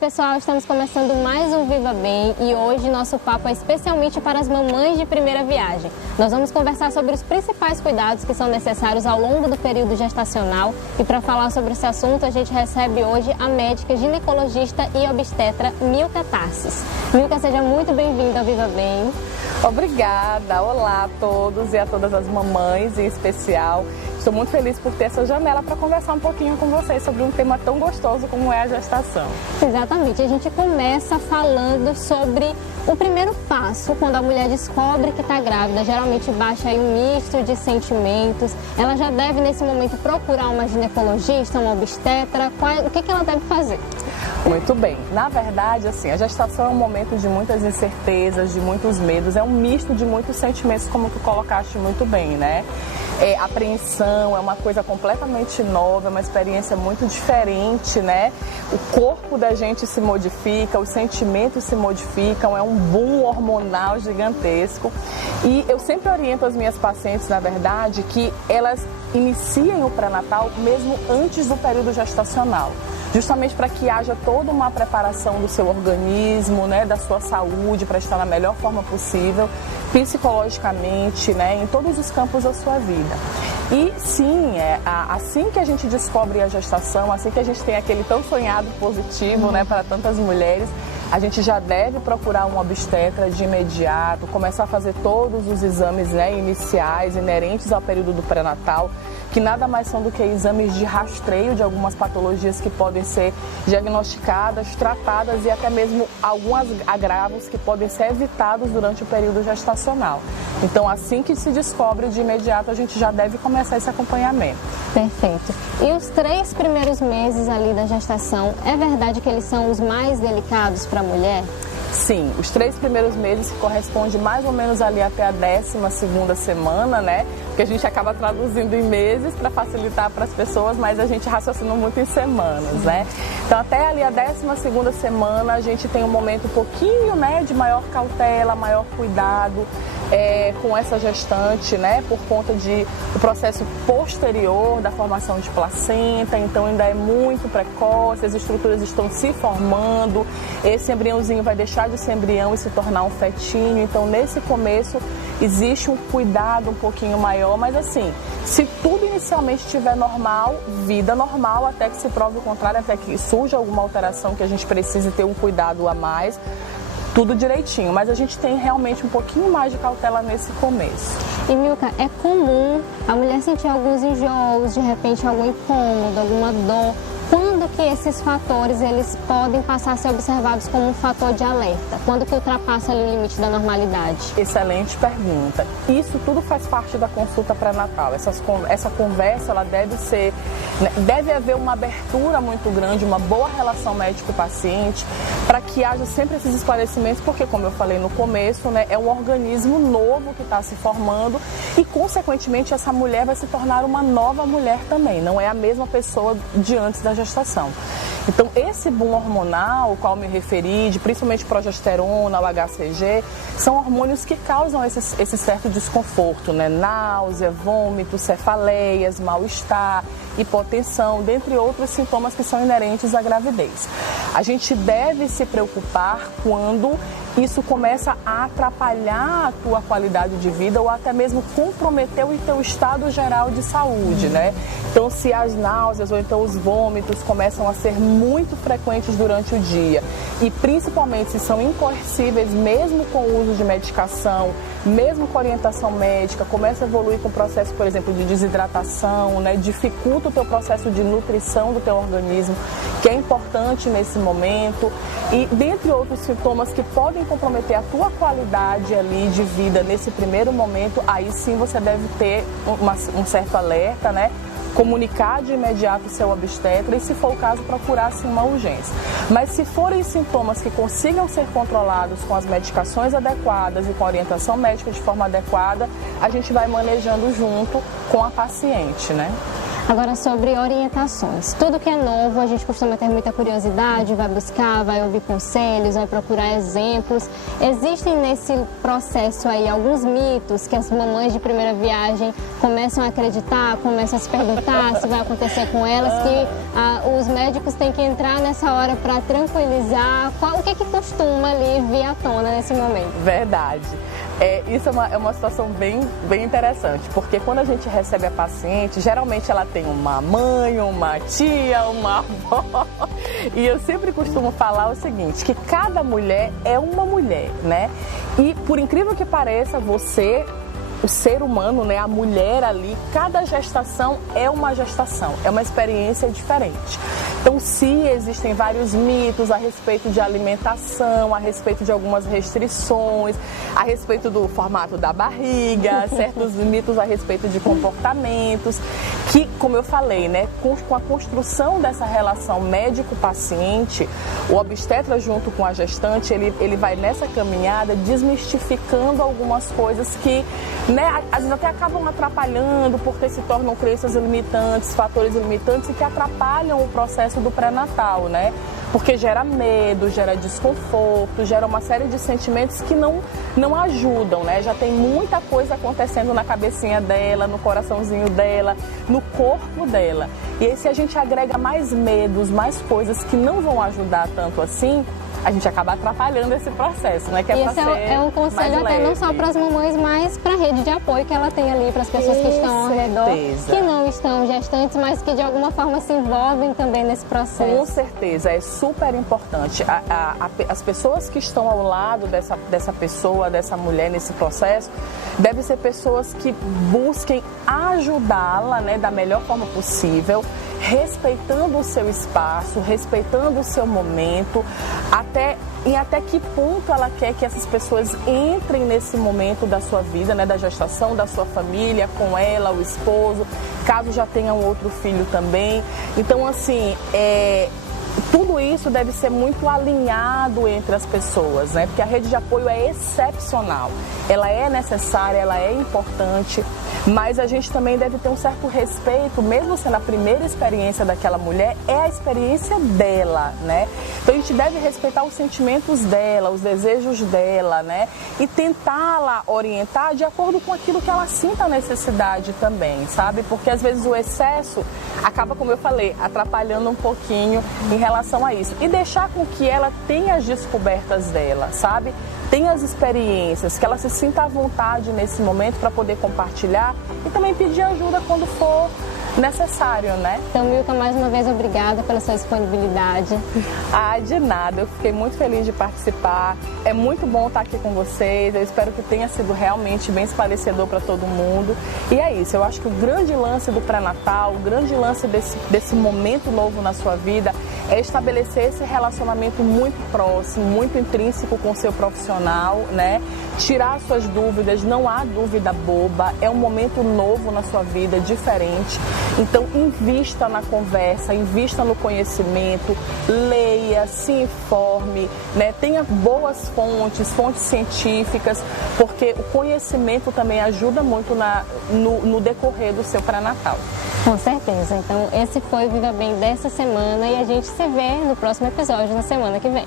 pessoal, estamos começando mais um Viva Bem e hoje nosso papo é especialmente para as mamães de primeira viagem. Nós vamos conversar sobre os principais cuidados que são necessários ao longo do período gestacional e para falar sobre esse assunto a gente recebe hoje a médica ginecologista e obstetra Milka Tarsis. Milka, seja muito bem-vinda ao Viva Bem. Obrigada, olá a todos e a todas as mamães em especial. Estou muito feliz por ter essa janela para conversar um pouquinho com vocês sobre um tema tão gostoso como é a gestação. Exatamente, a gente começa falando sobre o primeiro passo quando a mulher descobre que está grávida. Geralmente baixa aí um misto de sentimentos. Ela já deve nesse momento procurar uma ginecologista, uma obstetra. O que ela deve fazer? Muito bem. Na verdade, assim, a gestação é um momento de muitas incertezas, de muitos medos, é um misto de muitos sentimentos, como tu colocaste muito bem, né? Apreensão, é uma coisa completamente nova, é uma experiência muito diferente, né? O corpo da gente se modifica, os sentimentos se modificam, é um boom hormonal gigantesco. E eu sempre oriento as minhas pacientes, na verdade, que elas iniciem o pré-natal mesmo antes do período gestacional. Justamente para que haja toda uma preparação do seu organismo, né, da sua saúde, para estar na melhor forma possível, psicologicamente, né, em todos os campos da sua vida. E sim, assim que a gente descobre a gestação, assim que a gente tem aquele tão sonhado positivo, né, para tantas mulheres, a gente já deve procurar um obstetra de imediato, começar a fazer todos os exames, né, iniciais, inerentes ao período do pré-natal, que nada mais são do que exames de rastreio de algumas patologias que podem ser diagnosticadas, tratadas e até mesmo alguns agravos que podem ser evitados durante o período gestacional. Então, assim que se descobre, de imediato a gente já deve começar esse acompanhamento. Perfeito. E os 3 primeiros meses ali da gestação, é verdade que eles são os mais delicados para a mulher? Sim, os 3 primeiros meses correspondem mais ou menos ali até a 12ª semana, né? Porque a gente acaba traduzindo em meses para facilitar para as pessoas, mas a gente raciocina muito em semanas, né? Então até ali a 12ª semana a gente tem um momento um pouquinho, né, de maior cautela, maior cuidado com essa gestante, né? Por conta do processo posterior da formação de placenta, então ainda é muito precoce, as estruturas estão se formando, esse embriãozinho vai deixar de ser embrião e se tornar um fetinho, então nesse começo existe um cuidado um pouquinho maior, mas assim, se tudo inicialmente estiver normal, vida normal, até que se prove o contrário, até que surja alguma alteração que a gente precise ter um cuidado a mais, tudo direitinho, mas a gente tem realmente um pouquinho mais de cautela nesse começo. E Milka, é comum a mulher sentir alguns enjoos, de repente algum incômodo, alguma dor. Quando que esses fatores eles podem passar a ser observados como um fator de alerta? Quando que ultrapassa ali o limite da normalidade? Excelente pergunta. Isso tudo faz parte da consulta pré-natal. Essa conversa ela deve haver uma abertura muito grande, uma boa relação médico-paciente, para que haja sempre esses esclarecimentos, porque como eu falei no começo, né, é um organismo novo que está se formando e consequentemente essa mulher vai se tornar uma nova mulher também. Não é a mesma pessoa de antes da gestação. Então, esse boom hormonal, ao qual me referi, principalmente progesterona, o HCG, são hormônios que causam esse certo desconforto, né? Náusea, vômito, cefaleias, mal-estar, hipotensão, dentre outros sintomas que são inerentes à gravidez. A gente deve se preocupar quando isso começa a atrapalhar a tua qualidade de vida ou até mesmo comprometer o teu estado geral de saúde, né? Então, se as náuseas ou então os vômitos começam a ser muito frequentes durante o dia e principalmente se são incoercíveis mesmo com o uso de medicação, mesmo com orientação médica, começa a evoluir com o processo, por exemplo, de desidratação, né? Dificulta o teu processo de nutrição do teu organismo, que é importante nesse momento, e dentre outros sintomas que podem comprometer a tua qualidade ali de vida nesse primeiro momento, aí sim você deve ter um certo alerta, né? Comunicar de imediato o seu obstetra e, se for o caso, procurar sim uma urgência. Mas se forem sintomas que consigam ser controlados com as medicações adequadas e com a orientação médica de forma adequada, a gente vai manejando junto com a paciente, né? Agora, sobre orientações. Tudo que é novo, a gente costuma ter muita curiosidade, vai buscar, vai ouvir conselhos, vai procurar exemplos. Existem nesse processo aí alguns mitos que as mamães de primeira viagem começam a acreditar, começam a se perguntar se vai acontecer com elas, que os médicos têm que entrar nessa hora para tranquilizar. O que costuma ali vir à tona nesse momento? Verdade. Isso é uma situação bem interessante, porque quando a gente recebe a paciente, geralmente ela tem uma mãe, uma tia, uma avó, e eu sempre costumo falar o seguinte, que cada mulher é uma mulher, né? E por incrível que pareça, você, o ser humano, né, a mulher ali, cada gestação é uma gestação, é uma experiência diferente. Então, se existem vários mitos a respeito de alimentação, a respeito de algumas restrições, a respeito do formato da barriga, certos mitos a respeito de comportamentos, que, como eu falei, né, com a construção dessa relação médico-paciente, o obstetra junto com a gestante, ele vai nessa caminhada desmistificando algumas coisas que, né, às vezes até acabam atrapalhando porque se tornam crenças limitantes, fatores limitantes e que atrapalham o processo do pré-natal, né? Porque gera medo, gera desconforto, gera uma série de sentimentos que não ajudam, né? Já tem muita coisa acontecendo na cabecinha dela, no coraçãozinho dela, no corpo dela. E aí, se a gente agrega mais medos, mais coisas que não vão ajudar tanto assim, a gente acaba atrapalhando esse processo, né? Que e esse é um conselho até não só para as mamães, mas para a rede de apoio que ela tem ali, para as pessoas que estão ao redor, que não estão gestantes, mas que de alguma forma se envolvem também nesse processo. Com certeza, é super importante. As pessoas que estão ao lado dessa pessoa, dessa mulher nesse processo, devem ser pessoas que busquem ajudá-la, né, da melhor forma possível, respeitando o seu espaço, respeitando o seu momento, até que ponto ela quer que essas pessoas entrem nesse momento da sua vida, né, da gestação, da sua família, com ela, o esposo, caso já tenha um outro filho também. Então, assim, tudo isso deve ser muito alinhado entre as pessoas, né? Porque a rede de apoio é excepcional, ela é necessária, ela é importante, mas a gente também deve ter um certo respeito, mesmo sendo a primeira experiência daquela mulher, é a experiência dela, né? Então a gente deve respeitar os sentimentos dela, os desejos dela, né? E tentá-la orientar de acordo com aquilo que ela sinta a necessidade também, sabe? Porque às vezes o excesso acaba, como eu falei, atrapalhando um pouquinho em relação a isso. E deixar com que ela tenha as descobertas dela, sabe? Tenha as experiências, que ela se sinta à vontade nesse momento para poder compartilhar e também pedir ajuda quando for necessário, né? Então, Milka, mais uma vez, obrigada pela sua disponibilidade. De nada, eu fiquei muito feliz de participar. É muito bom estar aqui com vocês. Eu espero que tenha sido realmente bem esclarecedor para todo mundo. E é isso, eu acho que o grande lance do pré-natal, o grande lance desse momento novo na sua vida é estabelecer esse relacionamento muito próximo, muito intrínseco com o seu profissional, né? Tirar suas dúvidas, não há dúvida boba, é um momento novo na sua vida, diferente. Então, invista na conversa, invista no conhecimento, leia, se informe, né? Tenha boas fontes científicas, porque o conhecimento também ajuda muito no decorrer do seu pré-natal. Com certeza. Então, esse foi o Viva Bem dessa semana e a gente se vê no próximo episódio na semana que vem.